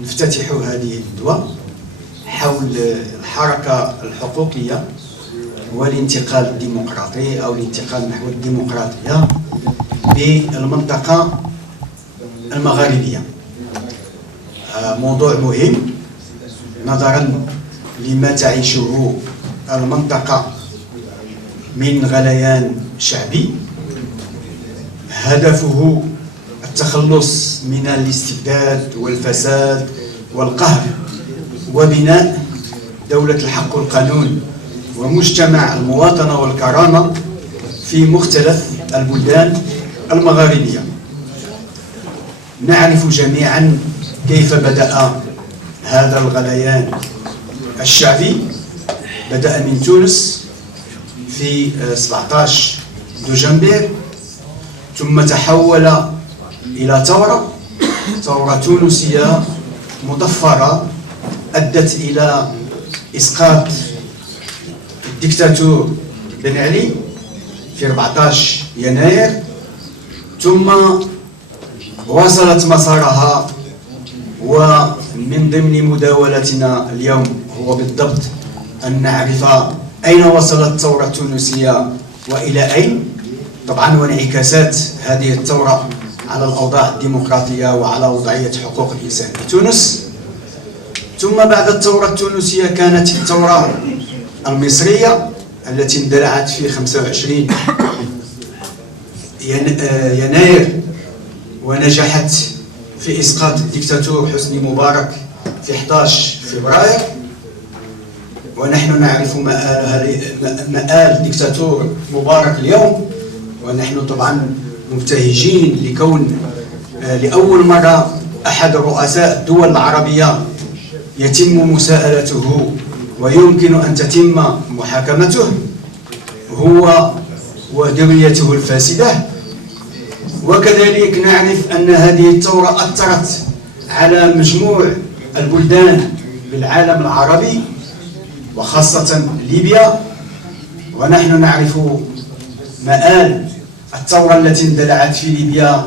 نفتتح هذه الندوة حول الحركة الحقوقية والانتقال الديمقراطي أو الانتقال نحو الديمقراطية بالمنطقة المغاربية. موضوع مهم نظرا لما تعيشه المنطقة من غليان شعبي هدفه التخلص من الاستبداد والفساد والقهر وبناء دولة الحق والقانون ومجتمع المواطنة والكرامة في مختلف البلدان المغاربية. نعرف جميعا كيف بدأ هذا الغليان الشعبي. بدأ من تونس في 17 دجنبر، ثم تحول إلى ثورة تونسية مضفرة أدت إلى إسقاط الدكتاتور بن علي في 14 يناير، ثم واصلت مسارها. ومن ضمن مداولتنا اليوم هو بالضبط أن نعرف أين وصلت الثورة التونسية وإلى أين، طبعا وانعكاسات هذه الثورة على الأوضاع الديمقراطية وعلى وضعية حقوق الإنسان في تونس. ثم بعد الثورة التونسية كانت الثورة المصرية التي اندلعت في 25 يناير ونجحت في إسقاط الدكتاتور حسني مبارك في 11 فبراير. ونحن نعرف مآل دكتاتور مبارك اليوم، ونحن طبعا مبتهجين لكون لأول مرة أحد رؤساء الدول العربية يتم مساءلته ويمكن أن تتم محاكمته هو وذريته الفاسدة. وكذلك نعرف أن هذه الثورة أثرت على مجموع البلدان بالعالم العربي وخاصة ليبيا. ونحن نعرف مآل الثورة التي اندلعت في ليبيا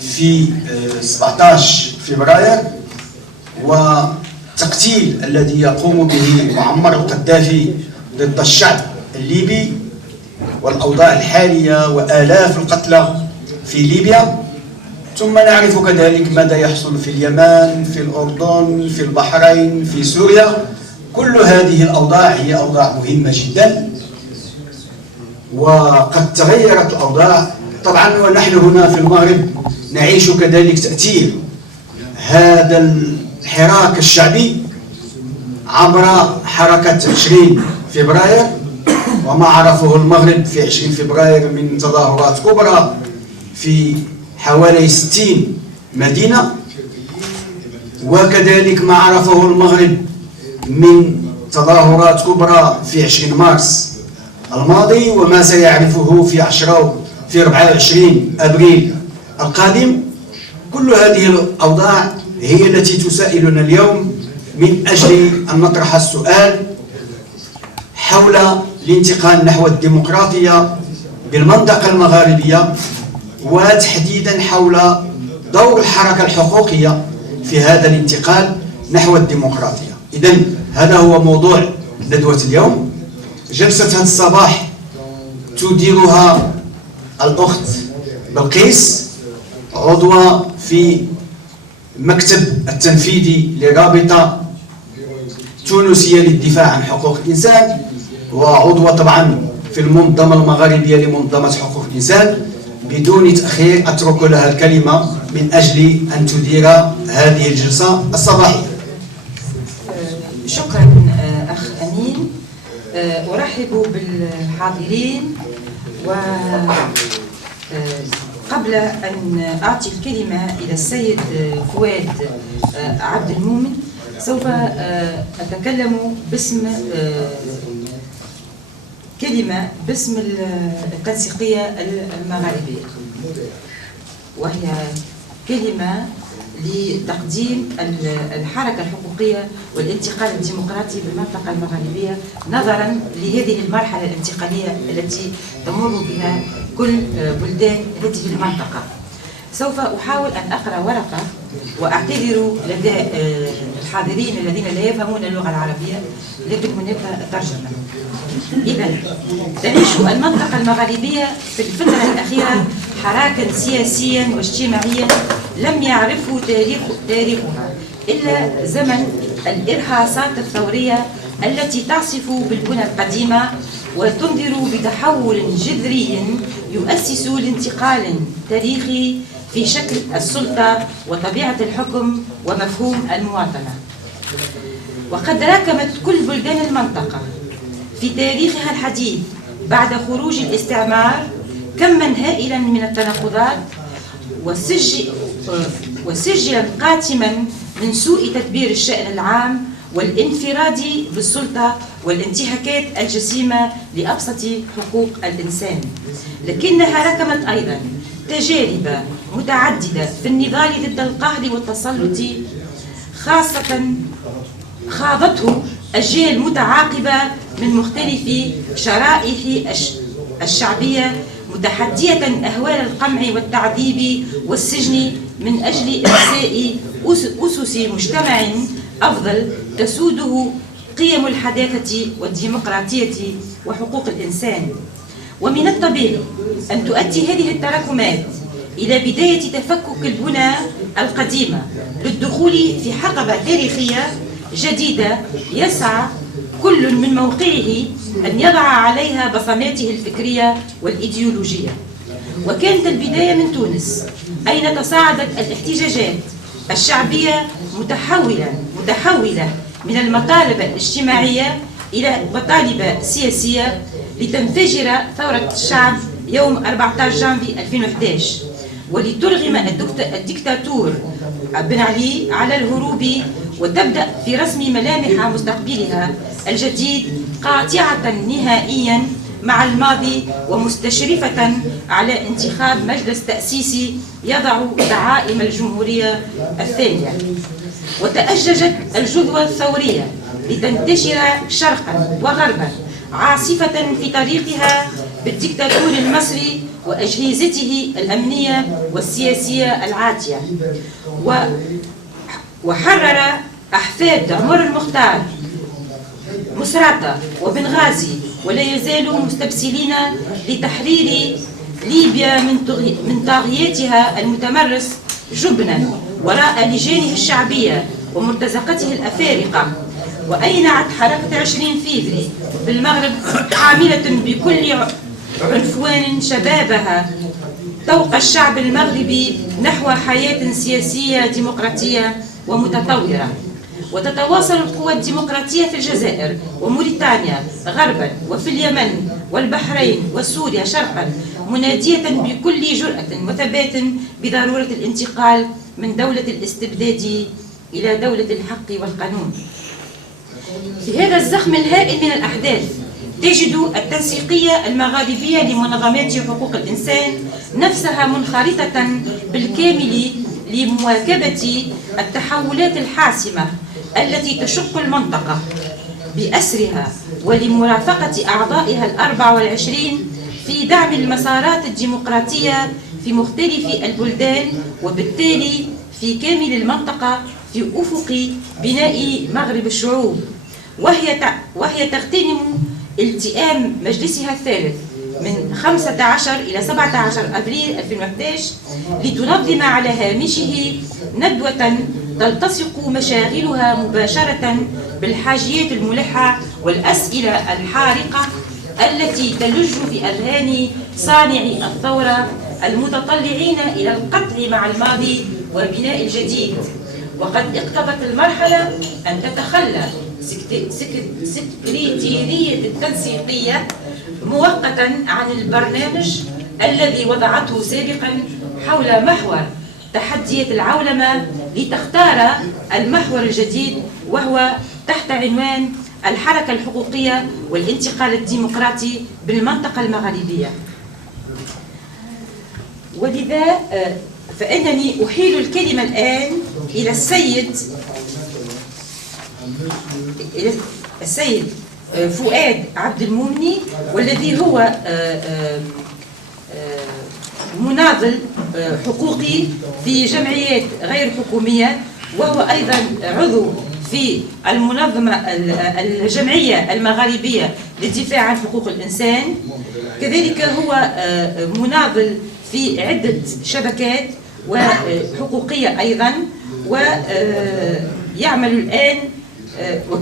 في 17 فبراير والتقتيل الذي يقوم به معمر القذافي ضد الشعب الليبي والأوضاع الحالية وآلاف القتلى في ليبيا. ثم نعرف كذلك ماذا يحصل في اليمن، في الأردن، في البحرين، في سوريا. كل هذه الأوضاع هي أوضاع مهمة جدا، وقد تغيرت الأوضاع طبعا. ونحن هنا في المغرب نعيش كذلك تأثير هذا الحراك الشعبي عبر حركة 20 فبراير وما عرفه المغرب في 20 فبراير من تظاهرات كبرى في حوالي 60 مدينة، وكذلك ما عرفه المغرب من تظاهرات كبرى في 20 مارس الماضي، وما سيعرفه في 24 أبريل القادم. كل هذه الأوضاع هي التي تسائلنا اليوم من أجل أن نطرح السؤال حول الانتقال نحو الديمقراطية بالمنطقة المغاربية، وتحديدا حول دور الحركة الحقوقية في هذا الانتقال نحو الديمقراطية. إذن هذا هو موضوع ندوة اليوم. جلسة هذا الصباح تديرها الأخت بلقيس، عضوة في المكتب التنفيذي لرابطة تونسية للدفاع عن حقوق الإنسان، وعضوة طبعا في المنظمة المغاربية لمنظمة حقوق الإنسان. بدون تأخير أترك لها الكلمة من أجل أن تدير هذه الجلسة الصباحية. شكرا أخ أمين. أرحب بالحاضرين، وقبل أن أعطي الكلمة إلى السيد فؤاد عبد المؤمن سوف أتكلم كلمة باسم التنسيقية المغاربية، وهي كلمة لتقديم الحركة الحقوقية والانتقال الديمقراطي بالمنطقة المغاربية نظرا لهذه المرحلة الانتقالية التي تمر بها كل بلدان هذه المنطقة. سوف أحاول أن أقرأ ورقة وأعتذر لدى الحاضرين الذين لا يفهمون اللغة العربية، لكن هناك ترجمة. إذن تعيش المنطقة المغاربية في الفترة الأخيرة حراكا سياسيا واجتماعيا لم يعرفه تاريخها إلا زمن الإرهاصات الثورية التي تعصف بالبنى القديمة وتنذر بتحول جذري يؤسس لانتقال تاريخي في شكل السلطة وطبيعة الحكم ومفهوم المواطنة. وقد راكمت كل بلدان المنطقة في تاريخها الحديث بعد خروج الاستعمار كما هائلا من التناقضات وسجلا قاتما من سوء تدبير الشأن العام والانفراد بالسلطة والانتهاكات الجسيمة لأبسط حقوق الإنسان، لكنها ركمت أيضا تجارب متعددة في النضال ضد القهر والتسلط، خاصة خاضته أجيال متعاقبة من مختلف شرائح الشعبية متحدية أهوال القمع والتعذيب والسجن من أجل إرساء أسس مجتمع أفضل تسوده قيم الحداثة والديمقراطية وحقوق الإنسان. ومن الطبيعي أن تؤدي هذه التراكمات إلى بداية تفكك البنى القديمة للدخول في حقبة تاريخية جديدة يسعى كل من موقعه أن يضع عليها بصماته الفكرية والإيديولوجية. وكانت البداية من تونس، أين تصاعدت الاحتجاجات الشعبية متحولة من المطالب الاجتماعية إلى مطالب سياسية لتنفجر ثورة الشعب يوم 14 جانفي 2011 ولترغم الدكتاتور بن علي على الهروب وتبدأ في رسم ملامح مستقبلها الجديد قاطعة نهائيا مع الماضي ومستشرفة على انتخاب مجلس تأسيسي يضع دعائم الجمهورية الثانية. وتأججت الجذوة الثورية لتنتشر شرقا وغربا عاصفة في طريقها بالدكتاتور المصري وأجهزته الأمنية والسياسية العاتية. وحرر أحفاد عمر المختار مصراتة وبنغازي ولا يزالوا مستبسلين لتحرير ليبيا من طاغيتها المتمرس جبنا وراء لجانه الشعبية ومرتزقته الأفارقة. وأينعت حركة 20 فيفري بالمغرب حاملة بكل عنفوان شبابها طوق الشعب المغربي نحو حياة سياسية ديمقراطية ومتطورة. وتتواصل القوى الديمقراطية في الجزائر وموريتانيا غربا وفي اليمن والبحرين وسوريا شرقا منادية بكل جرأة وثبات بضرورة الانتقال من دولة الاستبداد إلى دولة الحق والقانون. في هذا الزخم الهائل من الأحداث تجد التنسيقية المغاربية لمنظمات حقوق الإنسان نفسها منخرطة بالكامل لمواكبة التحولات الحاسمة التي تشق المنطقة بأسرها ولمرافقة أعضائها 24 في دعم المسارات الديمقراطية في مختلف البلدان وبالتالي في كامل المنطقة في أفق بناء مغرب الشعوب. وهي تغتنم التئام مجلسها الثالث من 15 إلى 17 أبريل 2011 لتنظم على هامشه ندوة تلتصق مشاغلها مباشرة بالحاجيات الملحة والأسئلة الحارقة التي تلج في أذهان صانعي الثورة المتطلعين إلى القطع مع الماضي وبناء الجديد. وقد اقتضت المرحلة أن تتخلى سكرتيرية التنسيقية مؤقتا عن البرنامج الذي وضعته سابقا حول محور تحديات العولمة لتختار المحور الجديد وهو تحت عنوان الحركة الحقوقية والانتقال الديمقراطي بالمنطقة المغاربية. ولذا فإنني أحيل الكلمة الآن إلى السيد فؤاد عبد المؤمني، والذي هو مناضل حقوقي في جمعيات غير حكومية، وهو أيضا عضو في المنظمة الجمعية المغاربية للدفاع عن حقوق الإنسان. كذلك هو مناضل في عدة شبكات وحقوقية أيضا، ويعمل الآن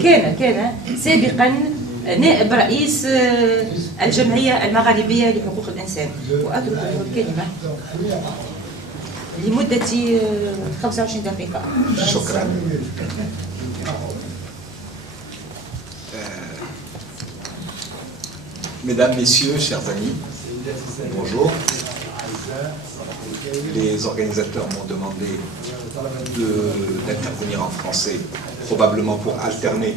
كان سابقا نائب رئيس الجمعية المغاربية لحقوق الإنسان. وأترك له الكلمة لمدة 25 دقيقة. شكرا. Mesdames, Messieurs, chers amis, bonjour. Les organisateurs m'ont demandé d'intervenir en français, probablement pour alterner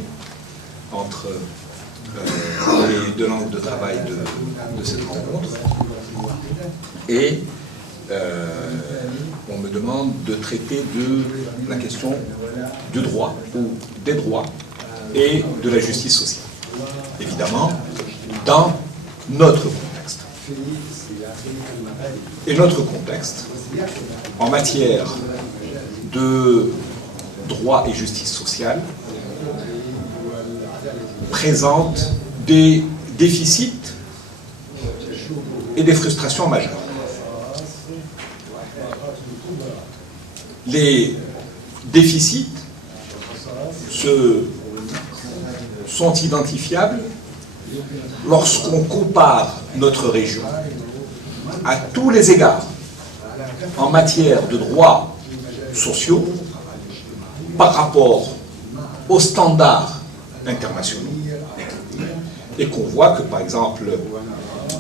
entre les deux langues de travail de cette rencontre. Et on me demande de traiter de la question du droit ou des droits et de la justice sociale. Évidemment, dans notre contexte. Et notre contexte, en matière de droit et justice sociale, présente des déficits et des frustrations majeures. Les déficits sont identifiables lorsqu'on compare notre région à tous les égards en matière de droits sociaux par rapport aux standards internationaux, et qu'on voit que, par exemple,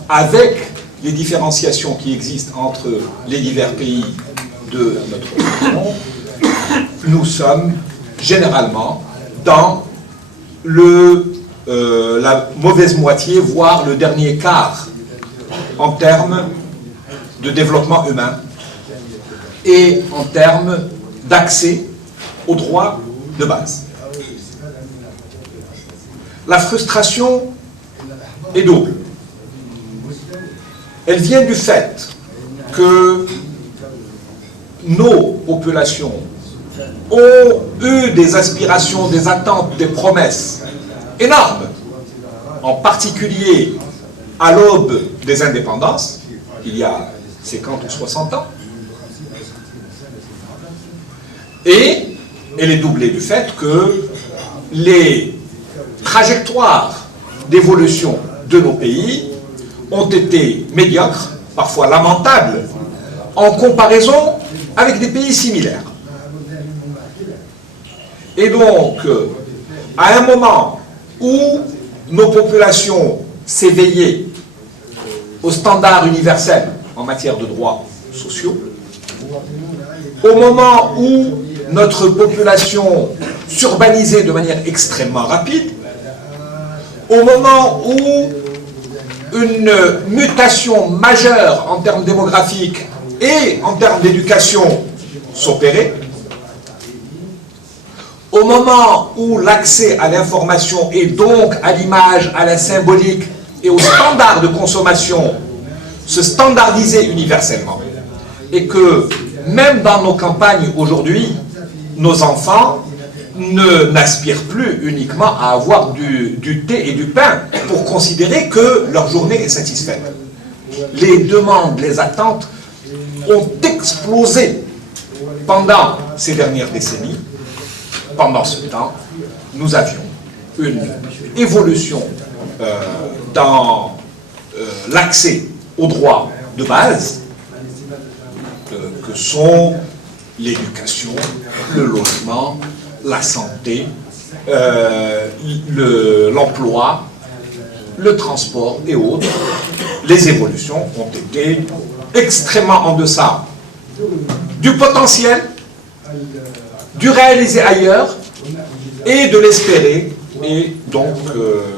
avec les différenciations qui existent entre les divers pays de notre région, nous sommes généralement dans la mauvaise moitié, voire le dernier quart en termes de développement humain et en termes d'accès aux droits de base. La frustration est double. Elle vient du fait que nos populations ont eu des aspirations, des attentes, des promesses énormes, en particulier à l'aube des indépendances, il y a 50 ou 60 ans, et elle est doublée du fait que les trajectoires d'évolution de nos pays ont été médiocres, parfois lamentables, en comparaison avec des pays similaires. Et donc, à un moment où nos populations s'éveillaient aux standards universels en matière de droits sociaux, au moment où notre population s'urbanisait de manière extrêmement rapide, au moment où une mutation majeure en termes démographiques et en termes d'éducation s'opérait, au moment où l'accès à l'information et donc à l'image, à la symbolique et aux standards de consommation se standardisait universellement, et que même dans nos campagnes aujourd'hui, nos enfants n'aspirent plus uniquement à avoir du thé et du pain pour considérer que leur journée est satisfaite. Les demandes, les attentes ont explosé pendant ces dernières décennies. Pendant ce temps, nous avions une évolution dans l'accès aux droits de base que sont l'éducation, le logement, la santé, l'emploi, le transport et autres. Les évolutions ont été extrêmement en deçà du potentiel, du réalisé ailleurs et de l'espérer, et donc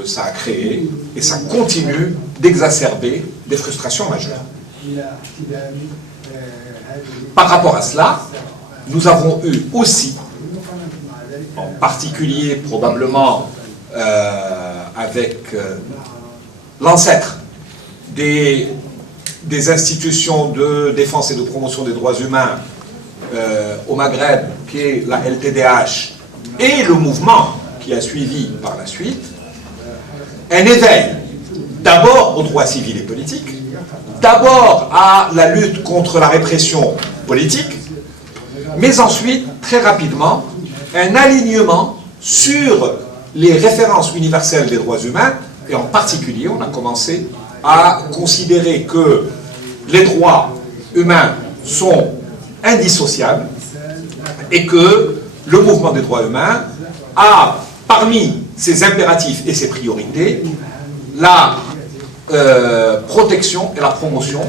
ça a créé et ça continue d'exacerber des frustrations majeures. Par rapport à cela, nous avons eu aussi, en particulier probablement avec l'ancêtre des institutions de défense et de promotion des droits humains au Maghreb, qui est la LTDH, et le mouvement qui a suivi par la suite, un éveil d'abord aux droits civils et politiques, d'abord à la lutte contre la répression politique, mais ensuite, très rapidement, un alignement sur les références universelles des droits humains, et en particulier, on a commencé à considérer que les droits humains sont indissociables et que le mouvement des droits humains a, parmi ses impératifs et ses priorités, la protection et la promotion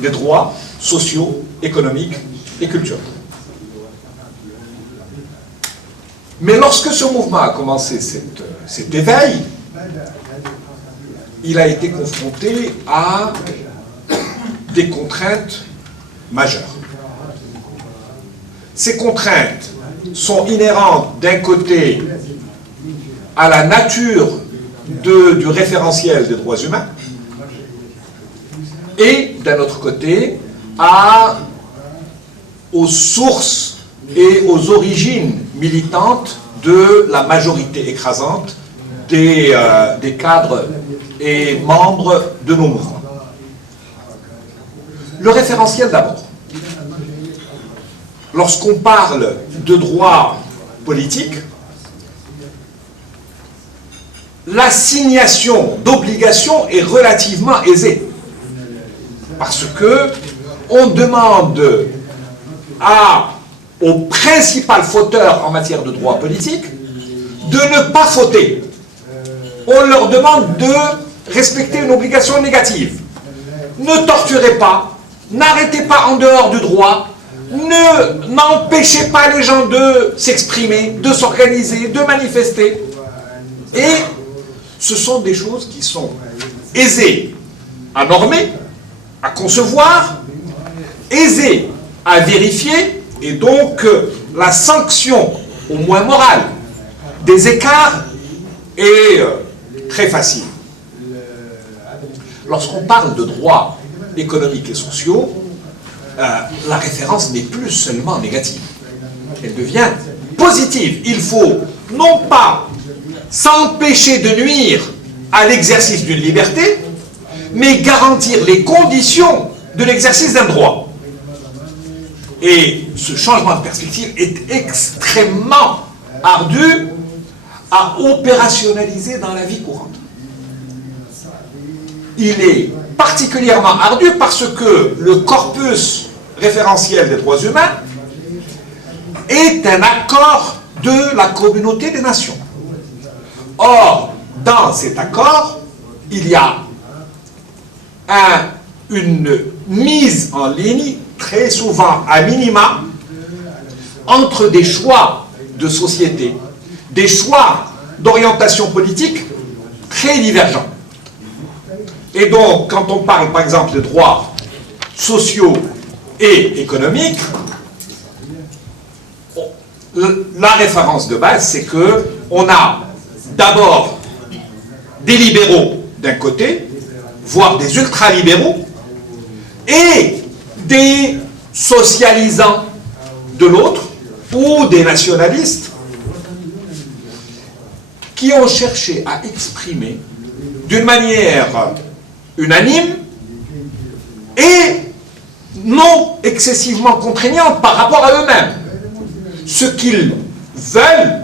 des droits sociaux, économiques et culturels. Mais lorsque ce mouvement a commencé cet éveil, il a été confronté à des contraintes majeures. Ces contraintes sont inhérentes d'un côté à la nature du référentiel des droits humains et d'un autre côté aux sources et aux origines militantes de la majorité écrasante des cadres et membres de nos mouvements. Le référentiel d'abord. Lorsqu'on parle de droits politiques, l'assignation d'obligations est relativement aisée. Parce que on demande aux principaux fauteurs en matière de droits politiques de ne pas fauter. On leur demande de respecter une obligation négative. Ne torturez pas, n'arrêtez pas en dehors du droit, n'empêchez pas les gens de s'exprimer, de s'organiser, de manifester. Et ce sont des choses qui sont aisées à normer, à concevoir, aisées à vérifier, et donc la sanction, au moins morale, des écarts est très facile. Lorsqu'on parle de droits économiques et sociaux, la référence n'est plus seulement négative. Elle devient positive. Il faut non pas s'empêcher de nuire à l'exercice d'une liberté, mais garantir les conditions de l'exercice d'un droit. Et ce changement de perspective est extrêmement ardu à opérationnaliser dans la vie courante. Il est particulièrement ardu parce que le corpus référentiel des droits humains est un accord de la communauté des nations. Or, dans cet accord, il y a une mise en ligne, très souvent à minima, entre des choix de société, des choix d'orientation politique très divergents. Et donc, quand on parle par exemple de droits sociaux et économiques, la référence de base, c'est que on a d'abord des libéraux d'un côté, voire des ultralibéraux, et des socialisants de l'autre, ou des nationalistes, qui ont cherché à exprimer d'une manière unanime et non excessivement contraignante par rapport à eux-mêmes ce qu'ils veulent